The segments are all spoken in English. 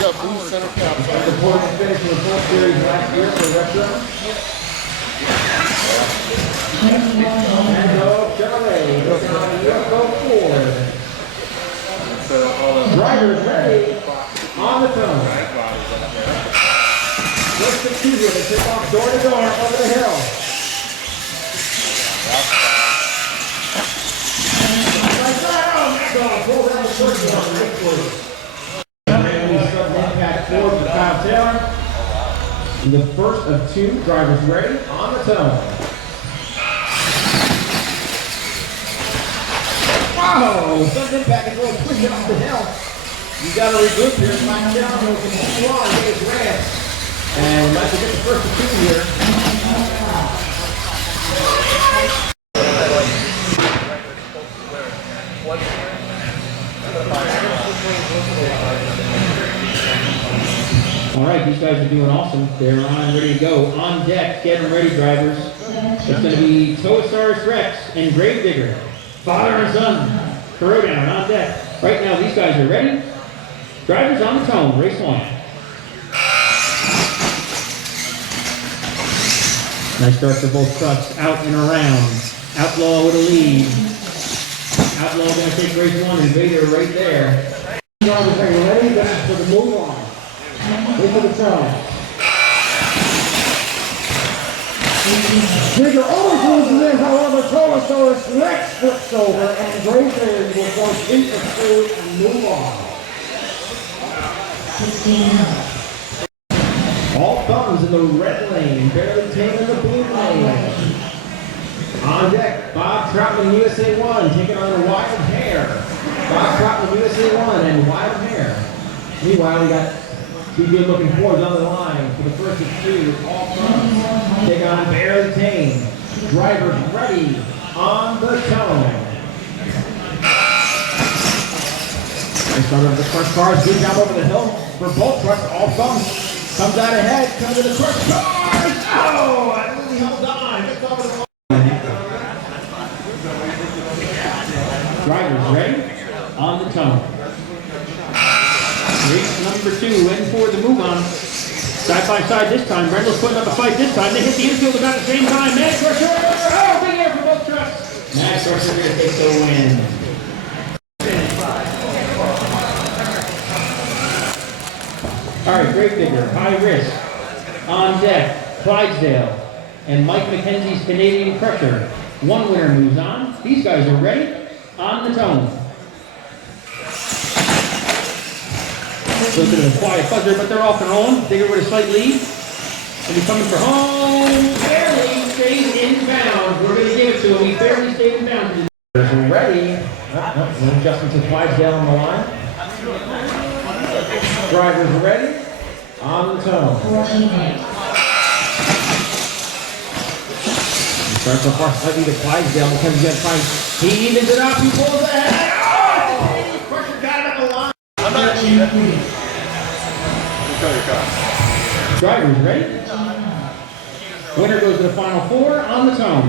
got blue center cap. The important finish in the full series last year for Retro. And Charlie looking on the UFO Ford. Drivers ready on the phone. First to two here, they take off door to door over the hill. Like that, oh, Matt pull down the first one, right for you. Impact Ford for Kyle Taylor. And the first of two drivers ready on the tone. Wow! Sudden impact and roll quick off the hill. You got to regroup here. Mike down, can hold on, get his ramp. And let's get the first of two here. All right, these guys are doing awesome. They're on, ready to go. On deck, get them ready, drivers. It's going to be Tosaurus Rex and Gravedigger. Father and son. Corrodown on deck. Right now, these guys are ready. Drivers on the tone, race one. Nice start for both trucks, out and around. Outlaw with a lead. Outlaw going to take race one, and Vader right there. Drivers are ready, this is for the move on. Wait for the tone. Digger always loses in, however, Tosaurus Rex flips over, and Gravedigger will go into two and move on. All thumbs in the red lane, barely taming the blue lane. On deck, Bob Troutman, USA 1, taking on the Wild Hair. Bob Troutman, USA 1, and Wild Hair. Meanwhile, we got two good-looking Fords on the line for the first of two. All thumbs take on barely tame. Drivers ready on the tone. They started with the crush cars, good job over the hill for both trucks. All thumbs comes out ahead, comes to the crush cars. Oh, I really held on. It's over the drivers ready on the tone. Race number two, in for the move on. Side by side this time. Brendel's putting up a fight this time. They hit the infield about the same time. Mad Crusher! Oh, big air for both trucks. Mad Crusher here takes the win. All right, Gravedigger, high risk. On deck, Clydesdale and Mike McKenzie's Canadian Crusher. One winner moves on. These guys are ready on the tone. A little bit of a quiet buzzer, but they're off and on. Digger with a slight lead. And he's coming for home. Barely stays inbound. We're going to give it to him. He barely stayed inbound. Ready. No adjustment to Clydesdale on the line. Drivers ready. On the tone. Starts so far slightly to Clydesdale because he's going to find. He evens it up. He pulls ahead. Oh! Crusher got it up the line. I'm not cheating. Drivers ready? Winner goes to the final four on the tone.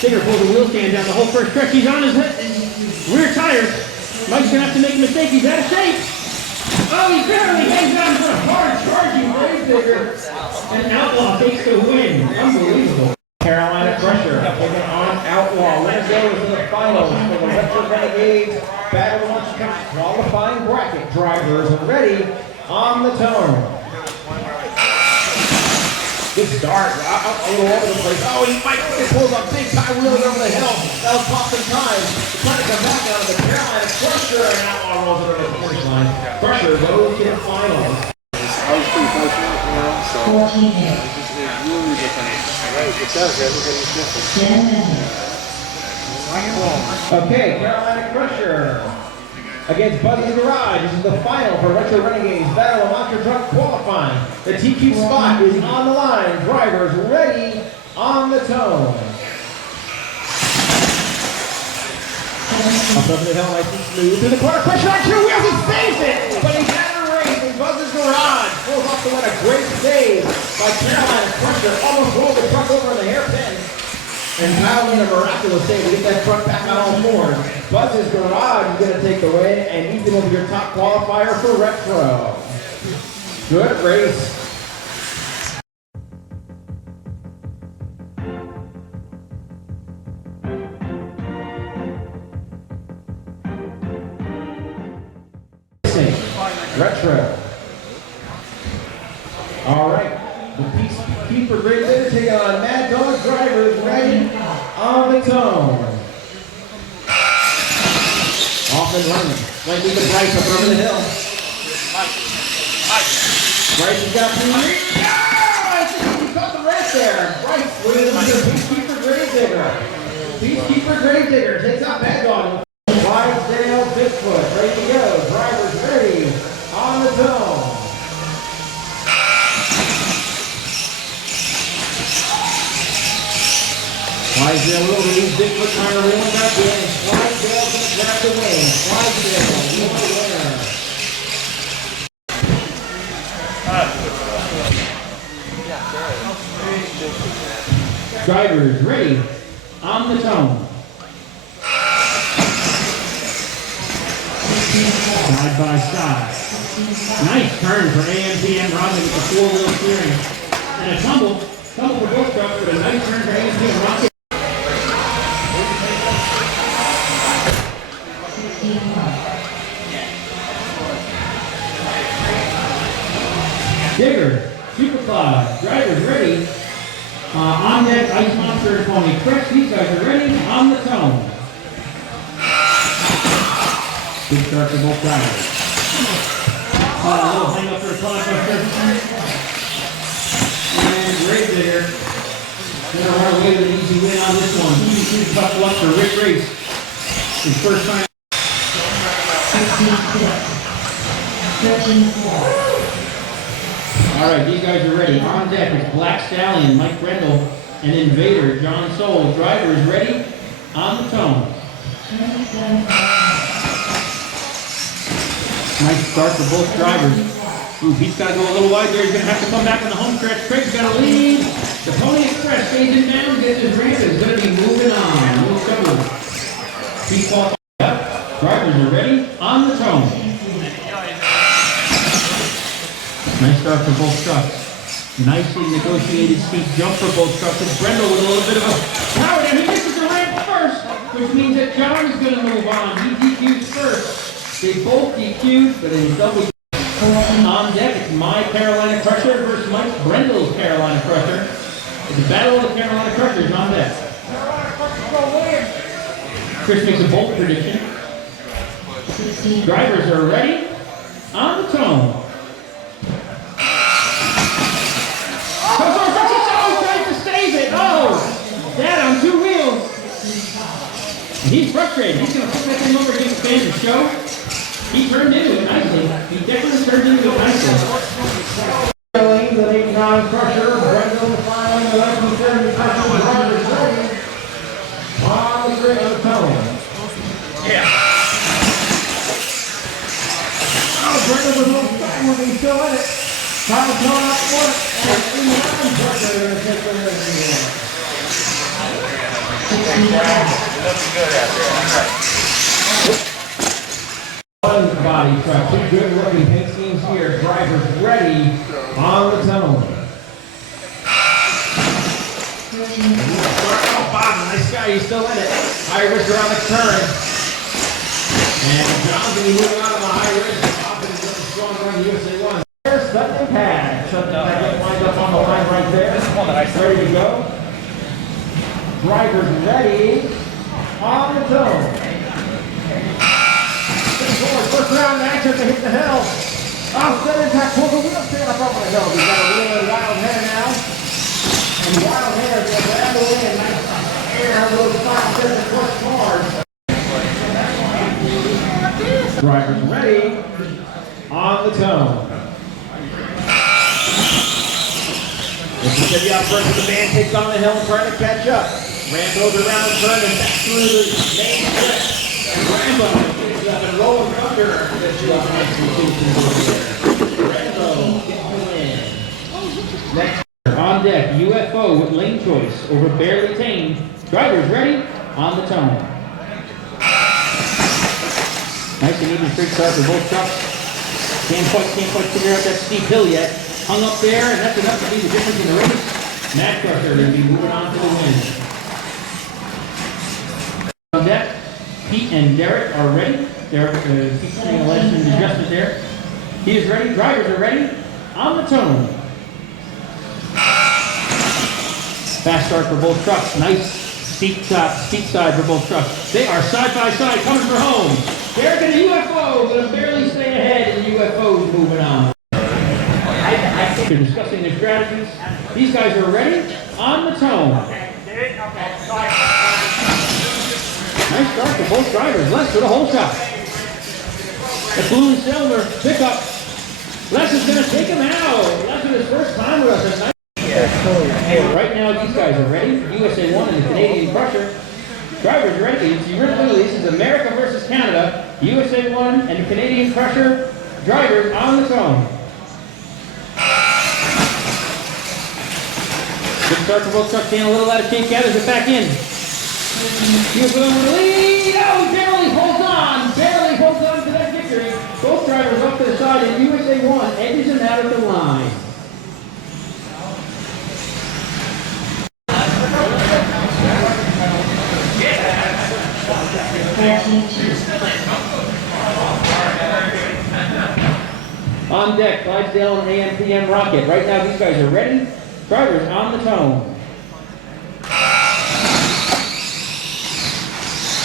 Digger pulls the wheel stand down the whole first stretch. He's on his rear tires. Mike's going to have to make a mistake. He's out of shape. Oh, he barely hangs on for a hard charging Gravedigger. And Outlaw takes the win. Unbelievable. Carolina Crusher taking on Outlaw. Winner goes to the finals for the Retro Renegades Battle Launch qualifying bracket. Drivers ready on the tone. Good start. A little over the place. Oh, he pulls a big tie wheelie over the hill. That'll cost him time. Trying to come back out of the Carolina Crusher, and Outlaw rolls it over the finish line. Crusher goes to the finals. I was pretty fortunate, you know, so it's really different. Right, it does, everybody's different. Okay, Carolina Crusher against Buzzy's Garage. This is the final for Retro Renegades Battle of Monster Truck qualifying. The TQ spot is on the line. Drivers ready on the tone. Up over the hill, nice and smooth. Through the corner, Crusher on two wheels, he saves it! But he's out of the race, and Buzz's Garage pulls off to win a great save by Carolina Crusher. Almost rolled the truck over in the hairpin. And Kyle made a miraculous save to get that front back on all fours. Buzz's Garage is going to take the win, and Ethan will be your top qualifier for Retro. Good race. Retro. All right. The Peacekeeper Renegades taking on Mad Dog Drivers ready on the tone. Off and running. Might be the Bryce up over the hill. Bryce has got 2 years. Yeah! I think he caught the rest there. Bryce with the Peacekeeper Renegades. Peacekeeper Renegades takes out Mad Dog. Clydesdale Bigfoot, ready to go. Drivers ready on the zone. Clydesdale will release Bigfoot trying to reel him back in. Clydesdale going to grab the win. Clydesdale, you are the winner. Drivers ready on the tone. Side by side. Nice turn for AMTM Rocket with the 4-wheel steering. And a tumble for both trucks, but a nice turn for AMTM Rocket. Digger, Super Cloud, drivers ready. On deck, Ice Monster and Pony Crest, these guys are ready on the tone. Good start for both drivers. A little hang up for a Clodbuster. And Ray there. Gonna run away with an easy win on this one. Easy tough luck for Rick Race. His first time. 13-4. Alright, these guys are ready. On deck is Black Stallion, Mike Brendel, and Invader, John Soul. Drivers ready on the tone. Nice start for both drivers. Ooh, Pete's got to go a little wide there. He's going to have to come back in the home stretch. Craig's got to lead. The Pony Express stays in down, gets his ramp. Is going to be moving on. Move covered. Pete qualified up. Drivers are ready on the tone. Nice start for both trucks. Nicely negotiated steep jump for both trucks. And Brendel with a little bit of a power down. He misses the ramp first, which means that John is going to move on. He DQs first. They both DQ'd, but in double on deck, it's my Carolina Crusher versus Mike Brendel's Carolina Crusher. It's a battle of the Carolina Crushers on deck. Chris makes a bold prediction. Drivers are ready on the tone. Oh, tries to save it. Oh, Dad on 2 wheels. And he's frustrated. He's going to put that thing over against the fans and show. He turned into it nicely. He definitely turned into it nicely. The 89 Crusher, Brendel filing the 1930 Crusher, drivers ready on the grid on the tone. Yeah. Oh, Brendel was a little backward, but he's still in it. Kyle throwing out one, and 89 Crusher are going to take the win. Looking good out there. One body truck, 2 good looking paint schemes here. Drivers ready on the tone. Oh, Bob, nice guy, he's still in it. High risk around the turn. And John's going to be moving out of the high risk. Bob is going to strong run USA 1. There's Sutton Pad. Sutton Pad lined up on the line right there. This is one that I started. Ready to go. Drivers ready on the tone. First round action to hit the hill. Offset impact pulls the wheel stand up over the hill. We've got a wheel and Wild Hair now. And Wild Hair is going to grab the win. Nice air of those 5 sets of plus cars. Drivers ready on the tone. This is going to be out first. The man takes on the hill and trying to catch up. Ram goes around the turn and back through the main stretch. And Rambo and rolling thunder that you Rambo getting the win. Next on deck, UFO with lane choice over Barely Tamed. Drivers ready, on the tone. Nice and even straight start for both trucks. Can't quite figure out that steep hill yet. Hung up there, and that's enough to be the difference in the race. Matt Crusher will be moving on to the win. On deck, Pete and Derek are ready. Derek, Pete's getting a lesson in adjustment there. He is ready. Drivers are ready. On the tone. Fast start for both trucks. Nice steep side for both trucks. They are side by side coming for home. Derek and the UFO going to barely stay ahead, and the UFO's moving on. They're discussing their strategies. These guys are ready. On the tone. Nice start for both drivers. Les for the whole shot. The blue and silver pickup. Les is going to take him out. Les is his first time with us. Hey, right now these guys are ready. USA 1 and the Canadian Crusher. Drivers ready. It's really, this is America versus Canada. USA 1 and the Canadian Crusher. Drivers on the tone. Good start for both trucks. Staying a little out of shape. Gathers it back in. Here's going to the lead. Oh, barely holds on. Barely holds on to that victory. Both drivers up to the side, and USA 1 edges him out at the line. On deck, Clydesdale and AMPM Rocket. Right now, these guys are ready. Drivers on the tone.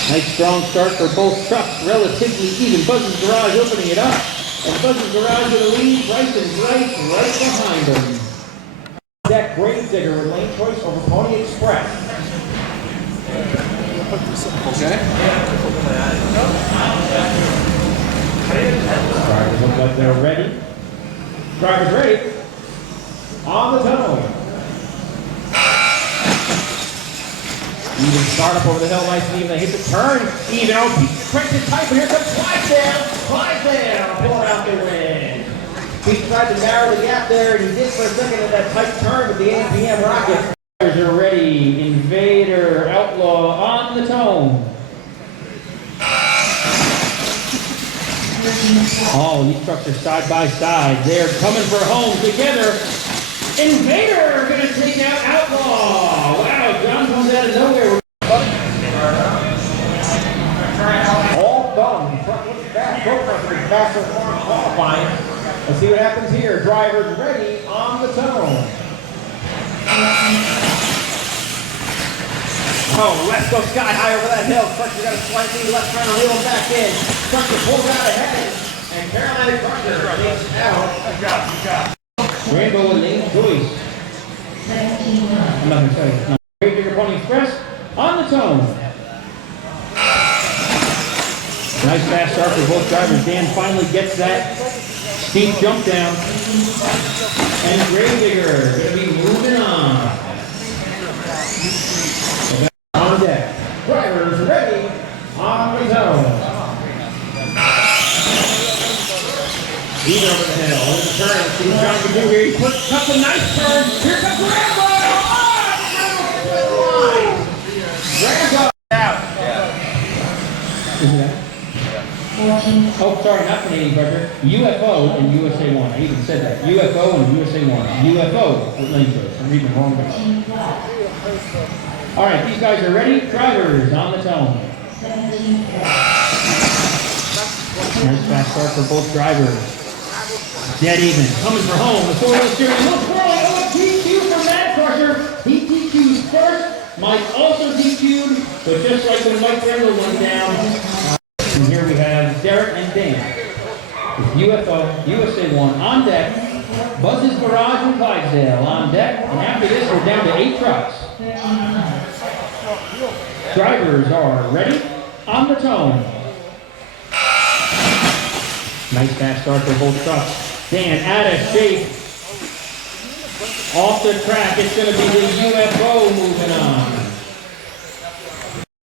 Nice strong start for both trucks. Relatively even. Buzz's Garage opening it up. And Buzz's Garage with a lead. Bryce and Bryce right behind them. Deck Gravedigger with lane choice over Pony Express. Okay. Drivers look like they're ready. Drivers ready. On the tone. Even start up over the hill, nice and even. They hit the turn. Even. Oh, Pete cranks it tight, but here comes Clydesdale. Clydesdale pulling out the win. Pete tried to narrow the gap there, and he did for a second at that tight turn with the AMPM Rocket. Drivers are ready. Invader, Outlaw on the tone. Oh, these trucks are side by side. They're coming for home together. Invader going to take out Outlaw. Wow, John comes out of nowhere. All done. Front looks back. Both trucks are faster than qualifying. Let's see what happens here. Drivers ready on the tone. Oh, let's go sky high over that hill. Crusher got a slightly left trying to reel him back in. Crusher pulls out ahead. And Carolina Crusher takes out. You got. Rainbow and Lane Joyce. I'm not going to tell you. Gravedigger Pony Express on the tone. Nice fast start for both drivers. Dan finally gets that steep jump down. And Gravedigger going to be moving on. On deck. Drivers ready on the zone. Even over the hill. On the turn. See what John can do here. He cuts a nice turn. Here comes Rambo. Oh! Rambo out. Isn't that? Oh, sorry, not Canadian Crusher. UFO and USA 1. I even said that. UFO and USA 1. UFO with lane choice. I'm reading the wrong way. All right, these guys are ready. Drivers on the tone. Nice fast start for both drivers. Dead even. Coming for home. The four-wheel steering. Look for DQ from Matt Crusher. He DQ'd first. Mike also DQ'd. But just like when Mike Brendel went down. And here we have Derek and Dan. With UFO, USA 1 on deck. Buzz's Garage and Clydesdale on deck. And after this, we're down to 8 trucks. Drivers are ready. On the tone. Nice fast start for both trucks. Dan out of shape. Off the track, it's going to be the UFO moving on.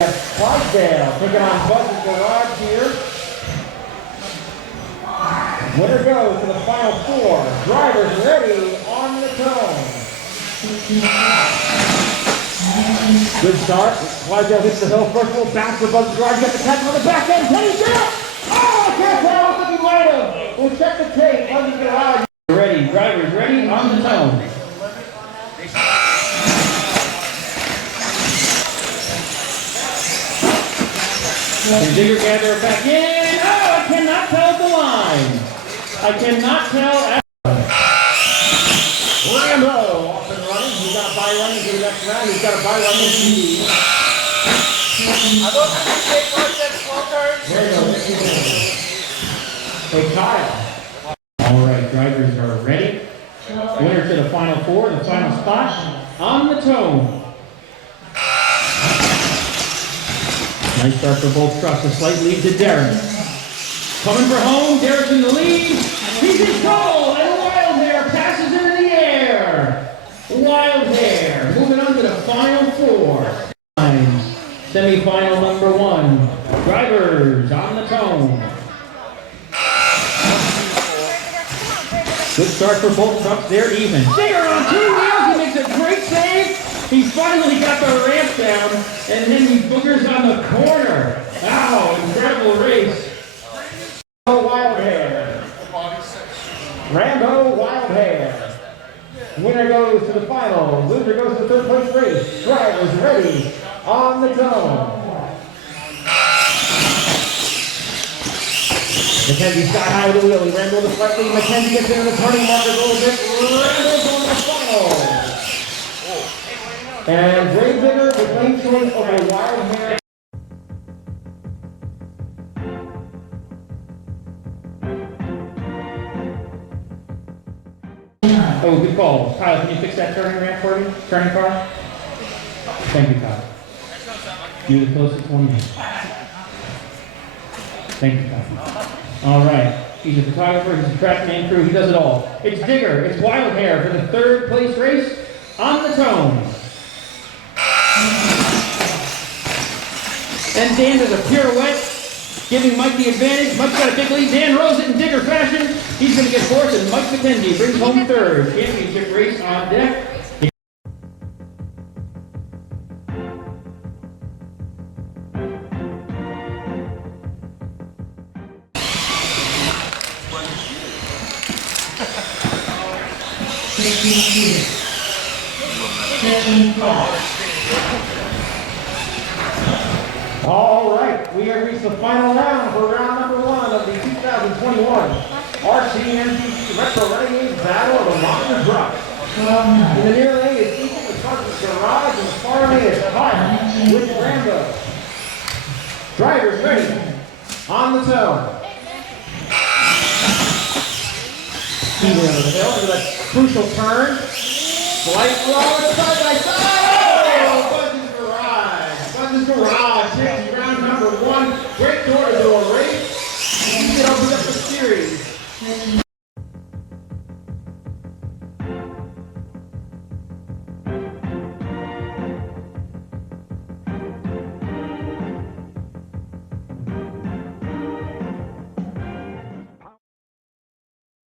Clydesdale taking on Buzz's Garage here. Winner goes to the final 4. Drivers ready on the tone. Good start. Clydesdale hits the hill first. Little bounce above the garage. Get the tackle on the back end. Teddy's there. Oh, I can't tell. I think he might have. We'll check the tape. Let me get out. Ready. Drivers ready. On the tone. And Digger gather back in. Oh, I cannot tell at the line. I cannot tell. Rambo off and running. He's got a bye running to the next round. He's got a bye running to the. I don't think they take much at slow turns. There you go. Hey, Kyle. All right, drivers are ready. Winner to the final four, the final spot on the tone. Nice start for both trucks. A slight lead to Derek. Coming for home. Derek's in the lead. He's in trouble. And Wild Hair passes into the air. Wild Hair moving on to the final four. Semifinal number one. Drivers on the tone. Good start for both trucks. They're even. Digger on 2 wheels. He makes a great save. He finally got the ramp down, and then he boogers on the corner. Wow, incredible race. Wild Hair. Rambo Wild Hair. Winner goes to the final. Loser goes to the third place race. Drivers ready on the tone. McKenzie sky high with a wheelie. Rambo the front lead. McKenzie gets into the turning marker a little bit. Rambo's on the final. And Grave Digger with lane choice over Wild Hair. Oh, good call. Kyle, can you fix that turning ramp for me? Turning car? Thank you, Kyle. You're the closest one. Thank you, Kyle. All right. He's a photographer, he's a track man crew, he does it all. It's Digger, it's Wild Hair for the third place race on the tone. And Dan does a pirouette, giving Mike the advantage. Mike's got a big lead. Dan rolls it in Digger fashion. He's going to get fourth, and Mike McKenzie brings home third. Championship race on deck. All right, we have reached the final round for round number one of the 2021 RCMTC Retro Renegades Battle of the Modern Truck. In the near lane is equal to Truck's Garage, and the far lane is tied with Rambo. Drivers ready, on the tone. Over the hill into that crucial turn. Slight roll side by side. Oh, Buzz's Garage takes round number one. Great door-to-door race. It opens up the series.